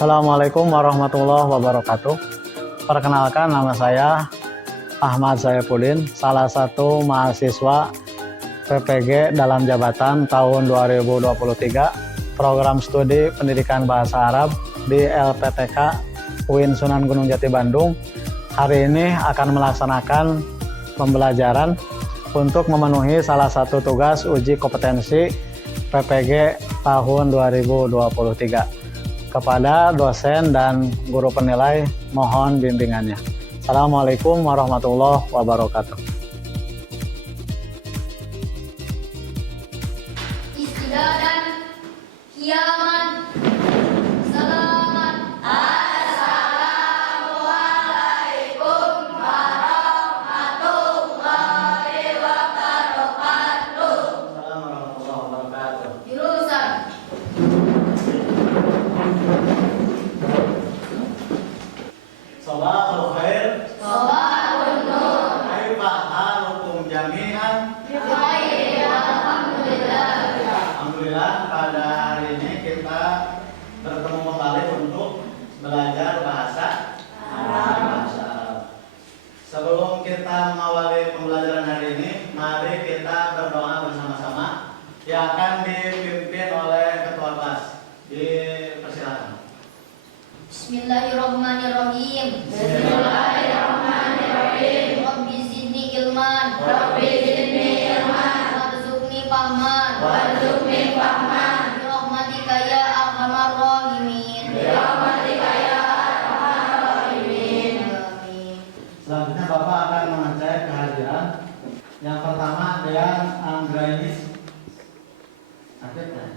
Assalamualaikum warahmatullahi wabarakatuh. Perkenalkan, nama saya Ahmad Saifuddin, salah satu mahasiswa PPG dalam jabatan tahun 2023 program studi pendidikan bahasa Arab di LPTK UIN Sunan Gunung Jati Bandung. Hari ini akan melaksanakan pembelajaran untuk memenuhi salah satu tugas uji kompetensi PPG tahun 2023. Kepada dosen dan guru penilai, mohon bimbingannya. Assalamualaikum warahmatullahi wabarakatuh. Istilah dan kiaman. Selamat. Assalamualaikum warahmatullahi wabarakatuh. Assalamualaikum warahmatullahi wabarakatuh. Jurusan Sabahul khair. Sabahun Nur. Kaifa halukum jami'an? Baik, alhamdulillah. Alhamdulillah, pada hari ini kita bertemu kembali untuk belajar bahasa Arab. Sebelum kita mengawali pembelajaran hari ini, mari kita berdoa bersama-sama yang akan dipimpin oleh ketua kelas. Dipersilakan. Bismillahirrahmanirrahim. Bismillahirrahmanirrahim. Rabbi zidni ilman. Rabbi zidni ilman. Warzuqni fahman. Warzuqni fahman. Bi rahmatika ya arhamar rahimin. Bi rahmatika ya arhamar rahimin. Amin. Selanjutnya Bapak akan mengecek kehadiran. Yang pertama Dean Anggrainis. Sakit nggak?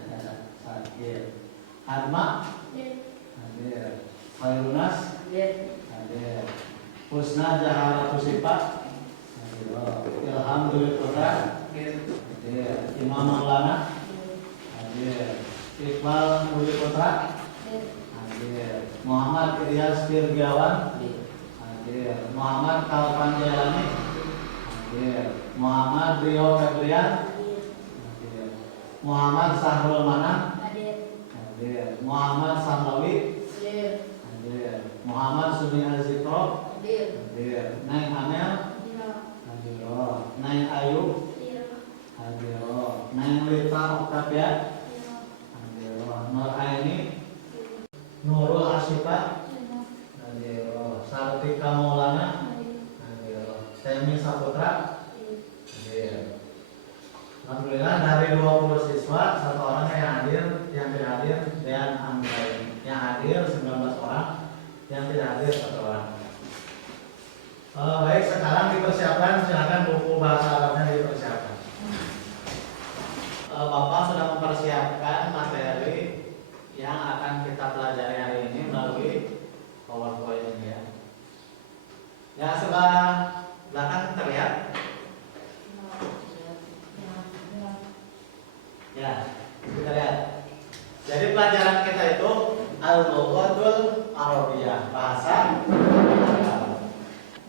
Sakit. Harma. Hadir. Khairunas. Hadir. Husna Jaharatu Sifat. Hadir. Ilham Dulil Qudra. Hadir. Imam Maulana. Hadir. Iqbal Dulil Qudra. Hadir. Muhammad Ilyas Firgiawan. Hadir. Muhammad Kalpan Jailani. Hadir. Muhammad Rio Febrian. Hadir. Muhammad Sahrul Manan. Hadir. Muhammad Samlawi. Hadir. Muhammad Sumi Azikro. Hadir. Neng Amel. Hadir. Neng Ayu. Hadir. Neng Lita Oktavia. Hadir. Nur Aini. Nurul Asyifa. Hadir. Sartika Maulana. Hadir. Semi Saputra. Hadir. Alhamdulillah, dari 20 siswa, satu orang yang hadir, yang tidak hadir, dan Anggraini. Yang hadir 19 orang, yang tidak hadir 1 orang. Baik, sekarang dipersiapkan, silakan buku bahasa Arabnya dipersiapkan. Bapak sudah mempersiapkan materi yang akan kita pelajari hari ini melalui PowerPoint ini ya. Yang sebelah belakang terlihat. Ya, kita lihat. Jadi pelajaran kita itu Al-Lughatul Arabiyyah, bahasa Arab.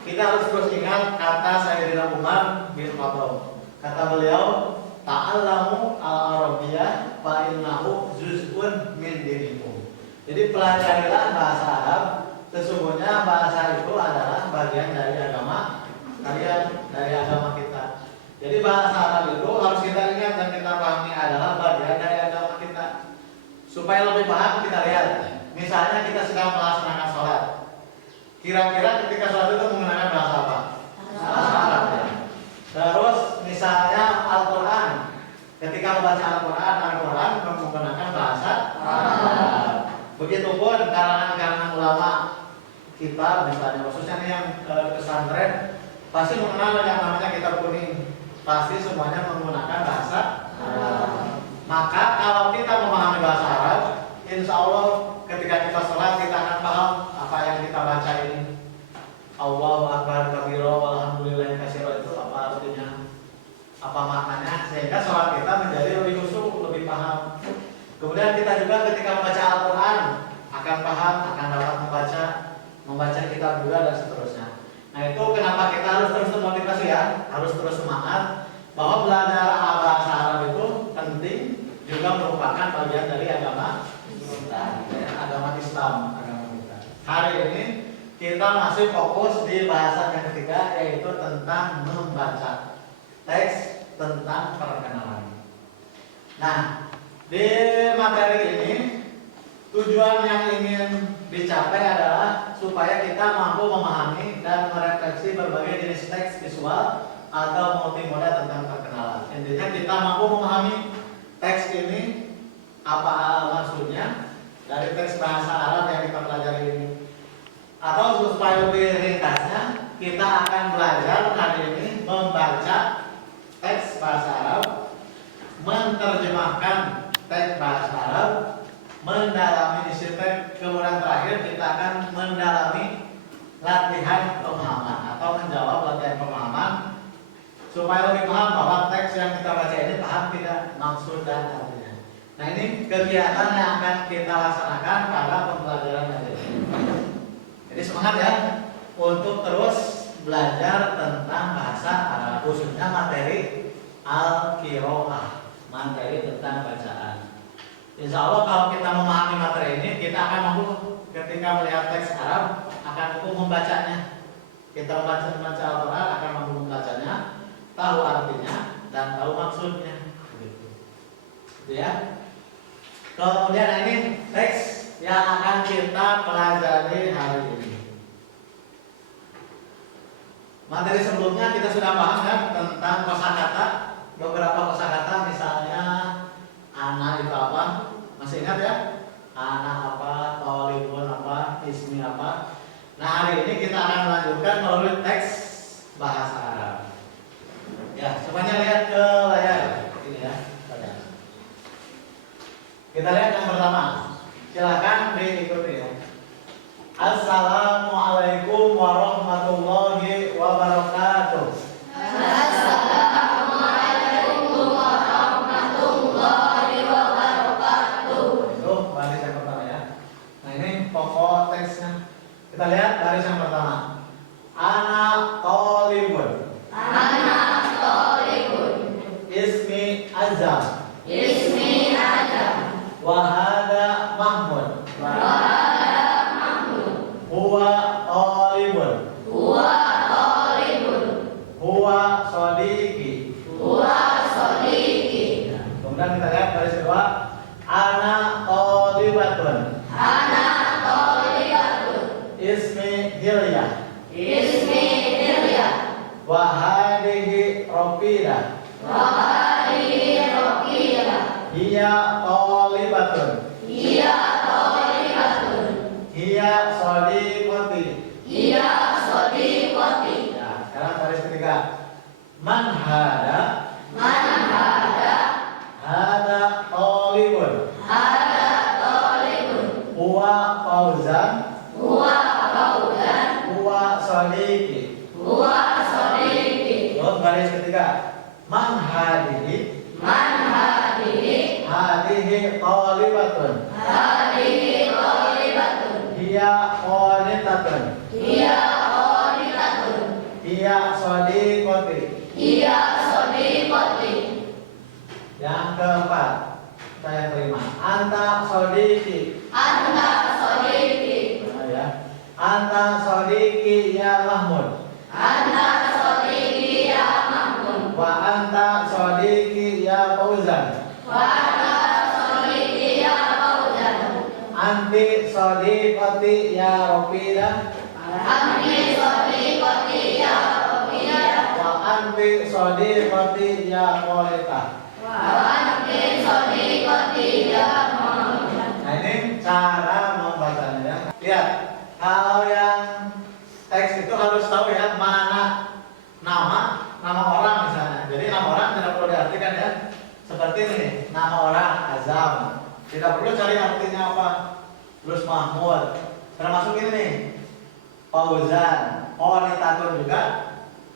Kita harus terus ingat kata Sayyidina Umar bin Khattab. Kata beliau, ta'allamu al-arabiyyah fa innahu juz'un min dinikum. Jadi pelajarilah bahasa Arab, sesungguhnya bahasa itu adalah bagian dari agama kalian, dari agama kita. Jadi bahasa Arab itu harus kita ingat dan kita pahami adalah bagian dari agama kita. Supaya lebih paham, kita lihat. Misalnya kita sedang melaksanakan sholat. Kira-kira ketika sholat itu menggunakan bahasa apa? Bahasa Arab ya. Terus misalnya Al-Quran. Ketika membaca Al-Quran menggunakan bahasa Arab. Begitupun kalangan-kalangan ulama kita, misalnya khususnya yang pesantren, pasti mengenal yang namanya kitab kuning. Pasti semuanya menggunakan bahasa Arab. Maka kalau kita memahami bahasa Arab, insya Allah ketika kita sholat kita akan paham apa yang kita baca ini. Allahu Akbar kabiro walhamdulillahi katsiro itu apa artinya, apa maknanya, sehingga sholat kita menjadi lebih khusyuk, lebih paham. Kemudian kita juga ketika membaca Al-Quran akan paham, akan dapat membaca kitab juga dan seterusnya. Nah itu kenapa kita harus terus termotivasi ya, harus terus semangat bahwa belajar bahasa Arab itu penting, juga merupakan bagian dari agama kita, agama Islam. kita masih fokus di bahasan yang ketiga, yaitu tentang membaca teks tentang perkenalan. Nah, di materi ini tujuan yang ingin dicapai adalah supaya kita mampu memahami dan merefleksi berbagai jenis teks visual atau multimoda tentang perkenalan. Intinya kita mampu memahami teks ini apa maksudnya dari teks bahasa Arab yang kita pelajari ini. Atau supaya lebih ringkasnya, kita akan belajar hari ini membaca teks bahasa Arab, menerjemahkan teks bahasa Arab, mendalami isi teks, kemudian terakhir kita akan mendalami latihan pemahaman atau menjawab latihan pemahaman supaya lebih paham bahwa teks yang kita baca ini paham tidak maksud dan artinya. Nah, ini kegiatan yang akan kita laksanakan pada pembelajaran hari ini. Jadi semangat ya untuk terus belajar tentang bahasa Arab, khususnya materi Al-Qiraah, materi tentang bacaan. Insya Allah kalau kita memahami materi ini, kita akan mampu ketika melihat teks Arab akan mampu membacanya. Kita membaca Al-Quran akan mampu membacanya, tahu artinya dan tahu maksudnya. Gitu ya. Kemudian ini teks yang akan kita pelajari hari ini. Materi sebelumnya kita sudah paham kan tentang kosakata, beberapa kosakata misalnya anak itu apa? Masih ingat ya? Anak apa, tolibun apa, ismi apa. Nah, hari ini kita akan melanjutkan melalui teks bahasa Arab. Ya, semuanya lihat ke layar ini ya. Kita lihat yang pertama. Silakan diikuti ya. Assalamualaikum warahmatullahi wabarakatuh. Assalamualaikum warahmatullahi wabarakatuh. Itu baris yang pertama ya. Nah, ini pokok teksnya. Kita lihat baris yang pertama. Ana thalibun. Anak thalibun. Ismi Azam. Ismi Adam. Wahada Mahmud. Wahada Mahmud. Huwa thalibun. Huwa thalibun. Huwa sodiki. Huwa sadiqi. Ya. Kemudian kita lihat baris kedua. Ana thalibatun. Anak thalibatun. Ismi Hilyah. Ismi Hilyah. Wahadihi Rofidah. Wahadihi Roqiyah. Hiya thalibatun. Hiya thalibatun. Hiya sodiqoti. Hiya sadiqati. Ya, sekarang baris ketiga. Man hada. Man hada. Hada thalibun. Hada thalibun. Huwa Fauzan. Huwa Fauzan. Huwa sodiki. Huwa sadiqi. Terus baris ketiga. Man hadihi. Man hadihi. Hadihi thalibatun. Hadihi thalibatun. Hiya qanitatun. Hiya qanitatun. Hiya sodiqoti. Hiya sadiqati. Yang keempat, saya terima. Anta sodiki. Anta sadiqi. Nah, ya. Anta sodiki ya Mahmud. Anta sadiqi ya Mahmud. Wa anta sodiki ya Fauzan. Wa anta sadiqi ya Fauzan. Anti sodiqoti ya Rofidah. Anti sadiqati ya Roqiyah. Wa anti sodiqoti ya Qolita. Wa anti sadiqati ya Muhammad. Nah, ini cara membacanya ya. Lihat, kalau yang teks itu harus tahu ya mana nama orang misalnya. Jadi nama orang tidak perlu diartikan ya. Seperti ini nih, nama orang Azam. Tidak perlu cari artinya apa. Terus Mahmud. Termasuk ini nih, Fauzan. Qanitatun juga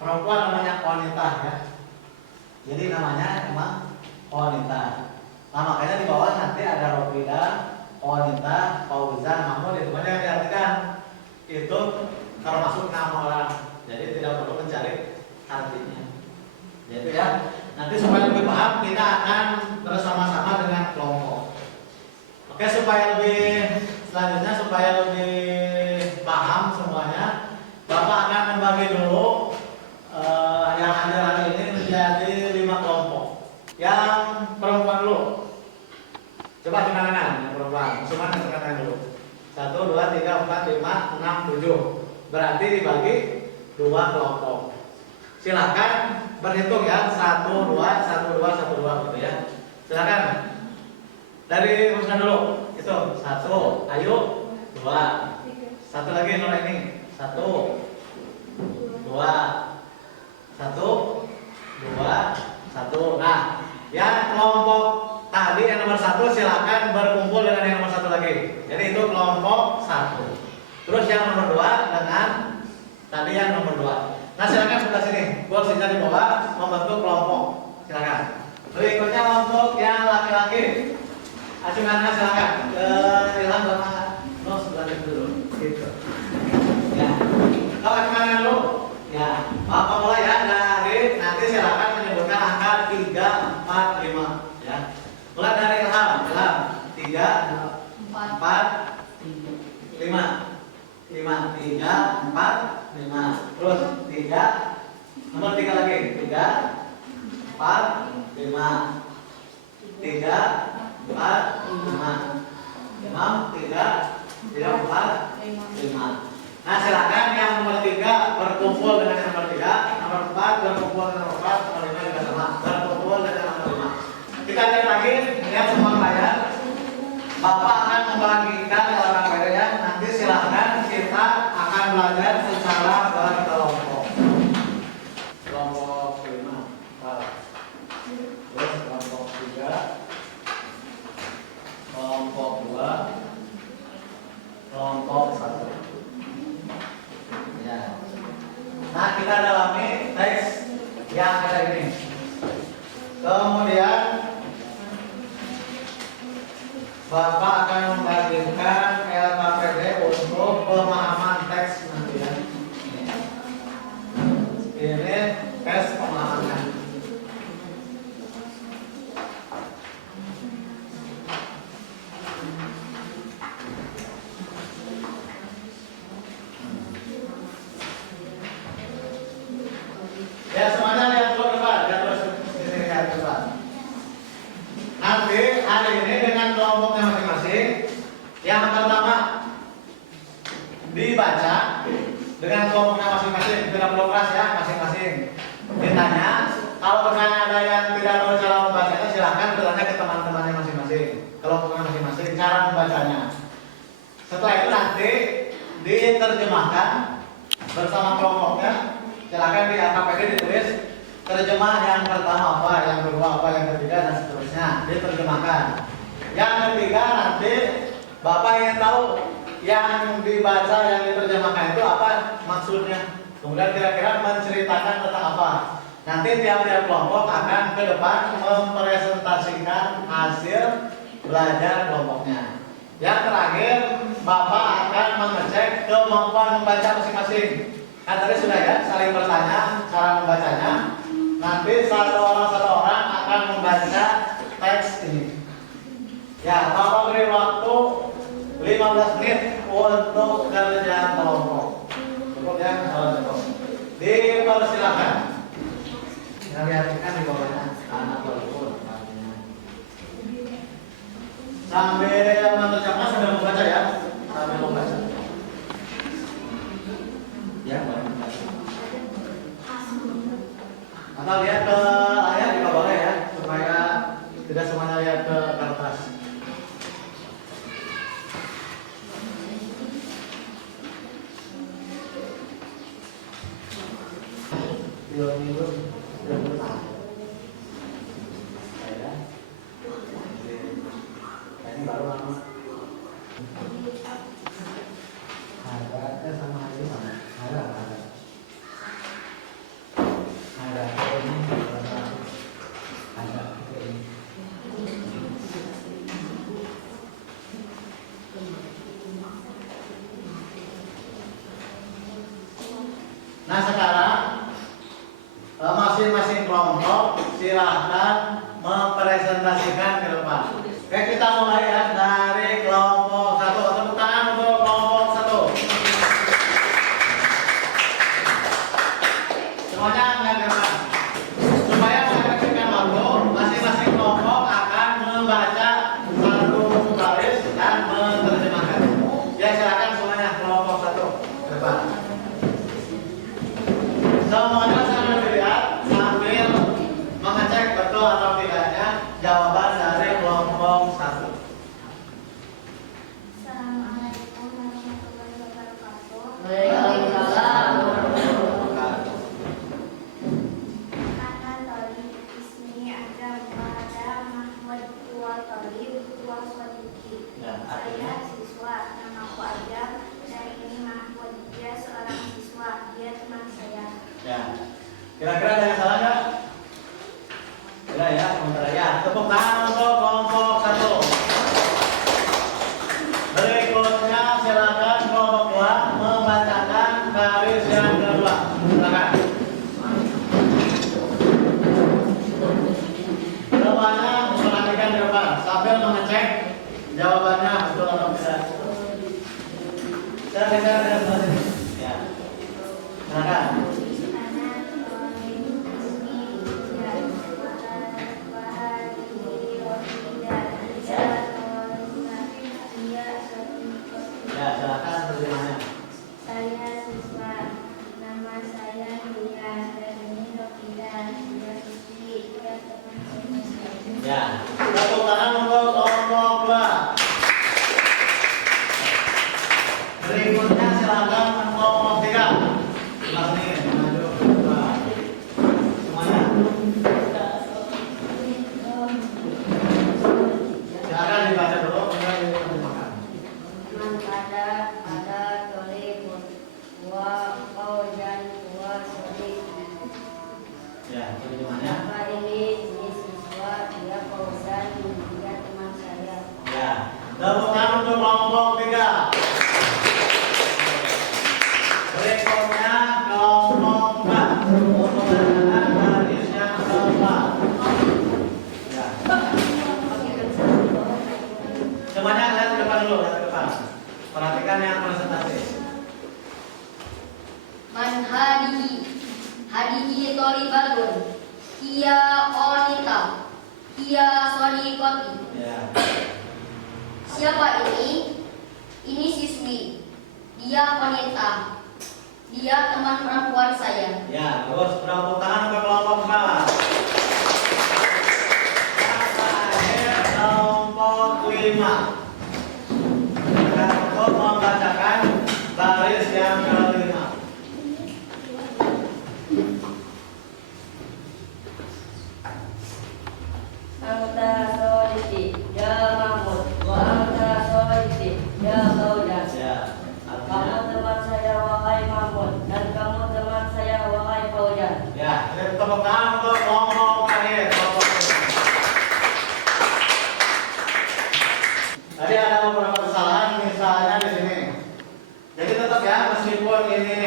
perempuan namanya Qanitah ya. Jadi namanya emang Qanitah. Nah, makanya di bawah nanti ada Rofidah, Qanitah, Fauzan, Mahmud, itu banyak yang diartikan. Itu termasuk nama orang. Jadi tidak perlu mencari artinya. Yaitu ya. Nanti supaya lebih paham kita akan bersama-sama dengan kelompok. Oke, supaya lebih selanjutnya supaya lebih paham semuanya, Yang perempuan dulu. Coba angkat tangan yang perempuan. Semua angkat tangan dulu. 1, 2, 3, 4, 5, 6, 7. Berarti dibagi 2 kelompok. Silakan berhitung ya. 1, 2, 1, 2, 1, 2 gitu ya. Silakan. Dari Rusna dulu. Itu 1. Ayo. 2. 1 lagi nol ini. 1, 2, 1, 2, 1. Nah, yang kelompok tadi yang nomor 1 silakan berkumpul dengan yang nomor 1 lagi. Jadi itu kelompok 1. Terus yang nomor 2 dengan tadi yang nomor 2. Nah, silakan sebelah sini. Kursinya di bawah membentuk kelompok. Silakan. Berikutnya untuk yang laki-laki. Acuannya silakan. Ilham sama Nur sebelah sini dulu. Gitu. Ya. Kau acuannya dulu. Ya. Bapak mulai ya dari nanti silakan menyebutkan angka 3, 4, 5. Ya. Mulai dari Ilham. Ilham. 3, 4, 5. 5, 3, 4, 5. Terus 3. Nomor 3 lagi. 3, 4, 5. 3, 4, 5. 5, 3, 4, 5. Nah, silakan yang nomor 3 berkumpul dengan yang nomor 3, nomor 4 berkumpul dengan nomor 4, nomor 5 juga sama, berkumpul dengan nomor 5. Kita cek lagi, lihat semua layar. Bapak akan membagikan orang ya. Nanti silakan kita akan belajar secara berkelompok. Kelompok 5, 4. Terus kelompok 3, kelompok 2, kelompok 1. Ya. Nah, kita dalami teks yang ada ini. Kemudian Bapak akan membagikan LKPD untuk pemahaman teks nanti ya. Ini tes pemahaman. Ya, semuanya lihat dulu depan, lihat terus ini lihat depan. Nanti hari ini dengan kelompoknya masing-masing. Yang pertama dibaca dengan kelompoknya masing-masing, tidak perlu keras ya, masing-masing. Ditanya, kalau misalnya ada yang tidak tahu cara membacanya, silahkan bertanya ke teman-temannya masing-masing, kelompoknya masing-masing, cara membacanya. Setelah itu nanti diterjemahkan bersama kelompoknya. Silakan di LKPD ditulis terjemah yang pertama apa, yang kedua apa, yang ketiga dan seterusnya diterjemahkan. Yang ketiga nanti Bapak ingin tahu yang dibaca yang diterjemahkan itu apa maksudnya. Kemudian kira-kira menceritakan tentang apa. Nanti tiap-tiap kelompok akan ke depan mempresentasikan hasil belajar kelompoknya. Yang terakhir Bapak akan mengecek kemampuan membaca masing-masing. Kan tadi sudah ya, saling bertanya cara membacanya. Nanti satu orang akan membaca teks ini. Ya, Bapak beri waktu 15 menit untuk kerja kelompok. Cukup ya, kalau cukup. Dipersilakan. Kita lihatkan di bawahnya anak walaupun sambil menerjemah sambil membaca ya, sambil membaca. Ya, atau lihat ke layar juga boleh ya, supaya tidak semuanya lihat ke kertas. Ini baru lama. Ada sama hari ini mana? Ada. Ada ini ada ini. Nah, sekarang masing-masing kelompok silahkan mempresentasikan ke depan. Oke, kita mulai ya dari kelompok 1. Tepuk tangan untuk kelompok 1. Semuanya mengatakan supaya mengakhirkan waktu masing-masing jawaban dari kelompok 1. Assalamualaikum warahmatullahi wabarakatuh. Waalaikumsalam. Ana Thalib ismi Adam wa hada Mahmud wa Thalib wa Sadiqi. Ya, Saya siswa, namaku Adam dan ini Mahmud. Dia seorang siswa, dia teman saya. Ya. Kira-kira ada yang salah nggak? Kira ya, sementara ya. Tepuk tangan untuk kelompok 1. Berikutnya silakan kelompok 2 membacakan baris yang kedua. Silakan. Semuanya memperhatikan di depan sambil mengecek jawabannya betul atau tidak. Silakan. Ya. Silakan. Ya, silakan terjemahnya. Saya siswa, nama saya Lia dan ini Rofida. Dia siswi, dia teman saya. Ya, tepuk tangan untuk kelompok 2. Berikutnya silakan kelompok 3. Mas nih, maju. Semuanya. Silakan dibaca dulu, kemudian diterjemahkan. Man ada tolibun wa qaudan wa sadiq. Ya, terjemahnya. Apa ini siswa, dia kausan, dia teman saya. Ya, tepuk tangan untuk kelompok 3. Berikutnya kelompok 4 membacakan baris yang keempat. Ya. Semuanya lihat ke depan dulu, lihat ke depan. Perhatikan yang presentasi. Man hadihi tolibatun, hiya qanita, hiya shadiqati. Ya. Siapa ini? Ini siswi. Dia wanita. Dia teman perempuan saya. Ya, terus tepuk tangan untuk kelompok 4. Yang terakhir kelompok 5. Untuk membacakan baris yang kelima. Anta sholiti ya Mahmud wa anta sholiti ya Kaudan. Ya, Kamu artinya. teman saya wahai Mahmud dan kamu teman saya wahai Kaudan. Ya, tepuk tangan untuk kelompok terakhir. Kelompok kelima. Tadi ada beberapa kesalahan, misalnya di sini. Jadi tetap ya, meskipun ini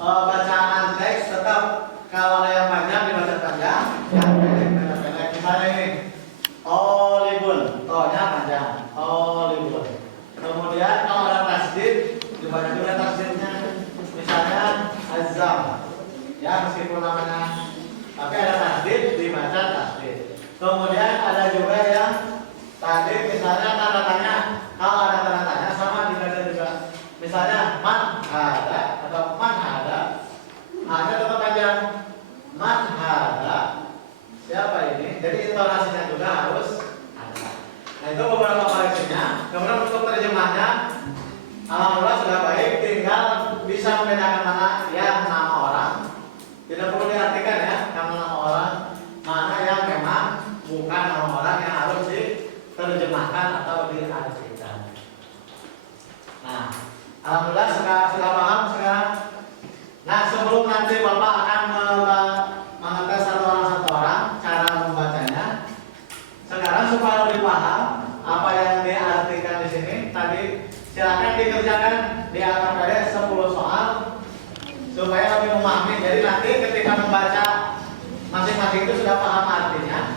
bacaan teks, tetap kalau ada yang panjang dibaca panjang, yang pendek. Misalnya ini, olibun, tohnya panjang, olibun. Kemudian kalau ada tasdid, dibaca juga tasdidnya. Misalnya azam, ya meskipun namanya, tapi ada tasdid, dibaca tasdid. Kemudian ada juga yang tadi misalnya tanda tanya, kalau ada tanda tanya sama dibaca juga. Misalnya man ada atau man ada tetap panjang. Man ada, siapa ini? Jadi intonasinya juga harus ada. Nah itu beberapa koreksinya. Kemudian untuk terjemahnya, alhamdulillah sudah baik. Tinggal bisa membedakan mana yang nama orang. Tidak perlu diartikan ya, nama orang, mana yang memang bukan nama orang yang harus diterjemahkan atau diartikan. Nah, alhamdulillah sudah paham sekarang. Nah, sebelum nanti Bapak akan mengetes satu orang cara membacanya, sekarang supaya lebih paham apa yang diartikan di sini, tadi silakan dikerjakan di AKPD 10 soal supaya lebih memahami. Jadi nanti ketika membaca masing-masing itu sudah paham artinya,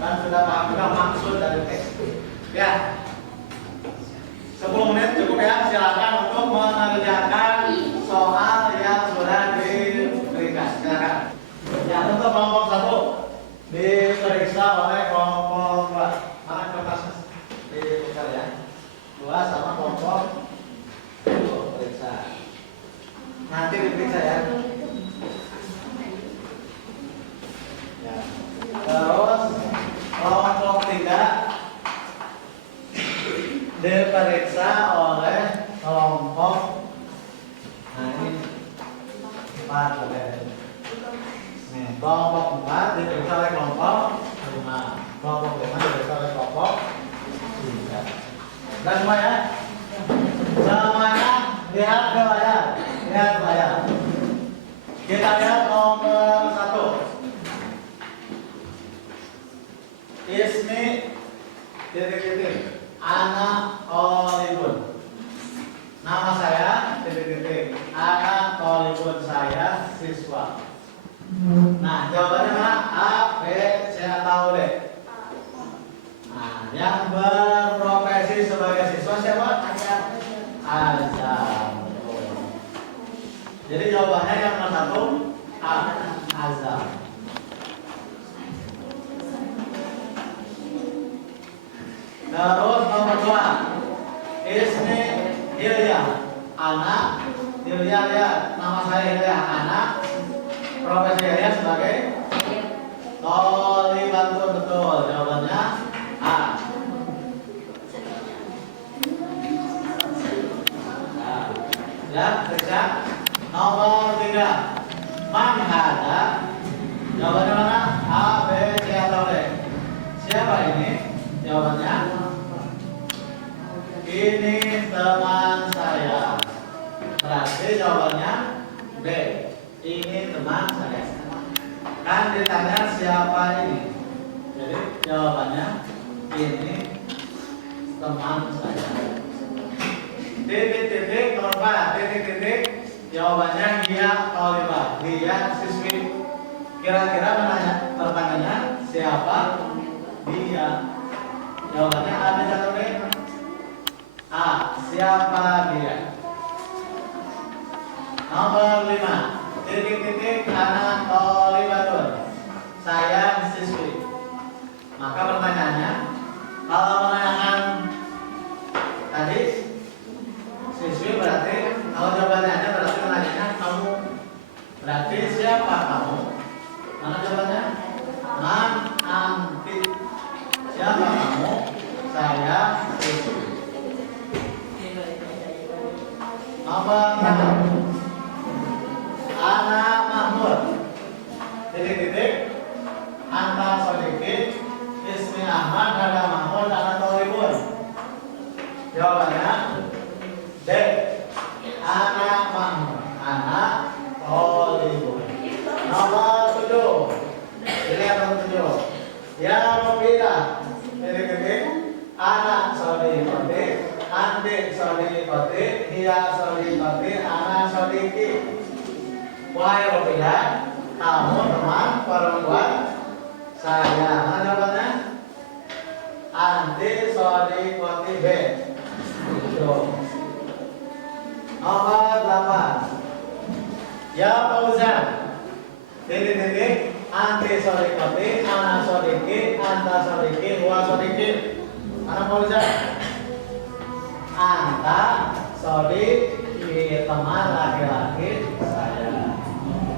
dan sudah paham juga maksud dari teks. Ya. 10 menit cukup ya, silakan untuk mengerjakan soal yang sudah diberikan. Silakan. Ya, untuk kelompok 1 diperiksa oleh kelompok 2. Mana kertasnya? Diperiksa ya. 2 sama kelompok 1 periksa. Nanti diperiksa ya. Ya. Sudah semua ya? Semuanya lihat ke layar. Lihat ke layar. Kita lihat nomor 1. Ismi titik-titik Ana Olibun. Nama saya titik-titik Ana Olibun, saya siswa. Nah, jawabannya mana? A, B, C atau D? Nah, yang berprofesi sebagai siswa siapa? Azam. Jadi jawabannya yang nomor 1 A, Azam. Terus nomor 2, Ismi Hilya. Anak Hilya, lihat nama saya Hilya. Anak profesi Hilya sebagai Tolibatun, betul. Jawabannya A. Ya, periksa. Nomor 3, Man hada. Jawabannya mana? A, B, C atau D? Siapa ini? Jawabannya ini teman saya. Berarti jawabannya B. Ini teman saya. Kan ditanya siapa ini. Jadi jawabannya ini teman saya. Titik-titik nomor 4. Titik-titik jawabannya dia Tolibah. Dia siswi. Kira-kira pertanyaannya siapa dia? Jawabannya A, B, atau D? A. Siapa dia? Nomor 5. Titik-titik Anak Tolibatun. Saya siswi. Maka pertanyaannya, kalau menanyakan tadi siswi berarti, kalau jawabannya ada berarti menanyakan kamu. Berarti siapa kamu? Mana jawabannya? Man anti. Siapa kamu? Saya siswi. Nomor 6. Anak Mahmud. Titik-titik Anta Sodikin Ismi Ahmad Hada Mahmud Anak Tolibun. Jawabannya D. Anak Mahmud Anak Tolibun. Nomor 7. Dilihat nomor 7. Ya Robidah. Titik-titik Anak Sodikoti Andik Sodikoti Hiya Sodikoti Anak Sodiki. Wahai Robidah, kamu teman perempuan saya. Mana jawabannya? Anti Sodikoti B. Nomor 8. Ya Fauzan. Titik-titik Anti Sodikoti Anak Sodiki Anta Sodiki Huwa Sodiki. Mana Fauzan? Anta Sodiki, teman laki-laki saya.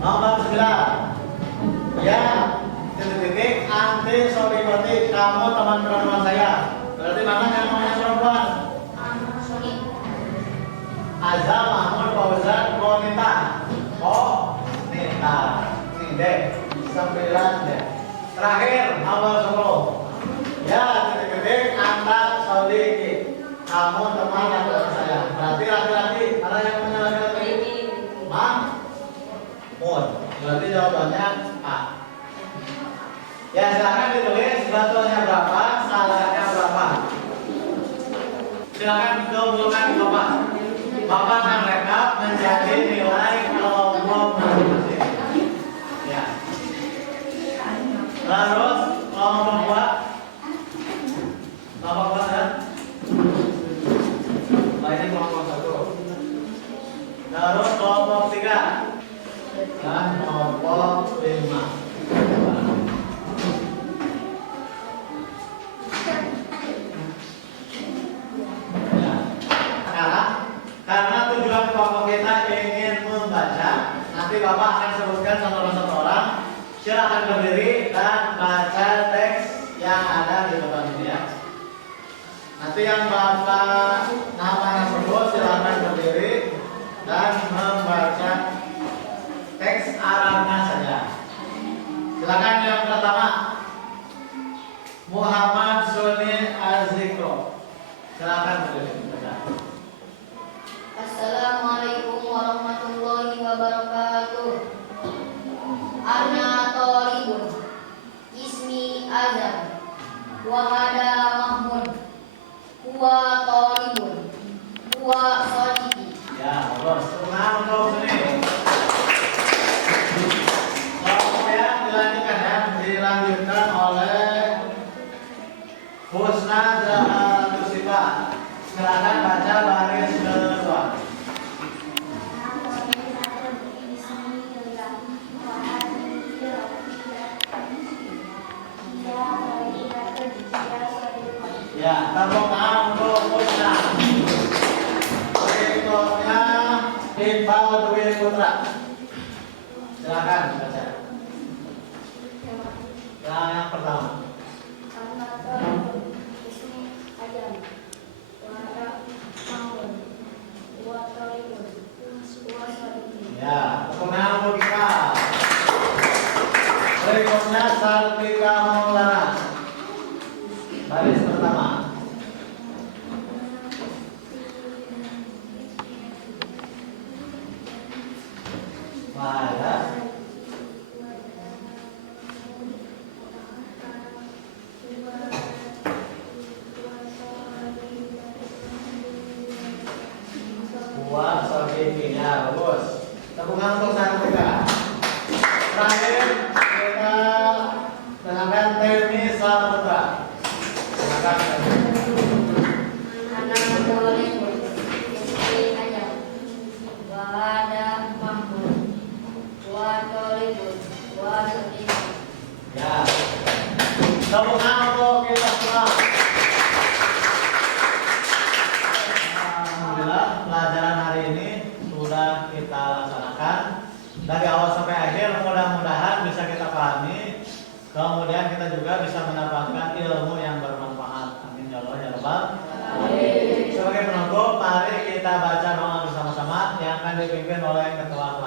Nomor 9. Ya titik-titik Anti Sodikoti, kamu teman perempuan saya. Berarti mana yang namanya perempuan? Azam, Mahmud, Fauzan, Konita. Oh, Nita. Ini D. 9 D. Terakhir nomor 10. Ya titik-titik Anta Sodiki, kamu teman laki-laki saya. Berarti laki-laki. Mana yang namanya laki-laki? Mahmud. Berarti jawabannya A. Ya silakan ditulis betulnya berapa, salahnya berapa. Silakan kumpulkan Bapak. Bapak akan rekap menjadi nilai kelompok masing-masing. Ya. Terus kelompok 2. Kelompok 2 ya. Ini kelompok 1. Terus kelompok 3 dan kelompok 5. Ya. Sekarang karena tujuan kelompok kita ingin membaca, nanti Bapak akan sebutkan satu orang. Silakan berdiri dan baca teks yang ada di depan ini ya. Nanti yang Bapak namanya sebut silakan berdiri dan membaca teks Arabnya saja. Silakan yang pertama, Muhammad Suni Azikro. Silakan berdiri. Azam. Wa hada Mahmud. Huwa Thalibun. Huwa Sadiqi. Ya, bagus. Tengah untuk sini. Kemudian dilanjutkan ya, dilanjutkan oleh Husna Zahatul Sifat. Silakan baca baris kedua. Ya, tepuk tangan untuk Husna. Berikutnya Iqbal Dwi Putra. Silakan baca. Yang pertama. Ya, tepuk tangan untuk Iqbal. Berikutnya Sartika Maulana. Baris pertama. Ada. Buat sofikinya bagus. Tepuk tangan untuk Sartika. Terakhir kita dengarkan Temi Saputra. Silakan. Anak Thalibun. Ismi Azam. Wa hada Mahmud. Huwa Thalibun. Wa Sadiqi. Ya. Tepuk tangan untuk kita semua. Alhamdulillah pelajaran hari ini sudah kita laksanakan dari awal sampai akhir. Mudah-mudahan bisa kita pahami. Kemudian kita juga bisa mendapatkan ilmu yang bermanfaat. Amin ya Allah ya Rabbal alamin. Sebagai penutup, mari kita baca doa bersama-sama yang akan dipimpin oleh Ketua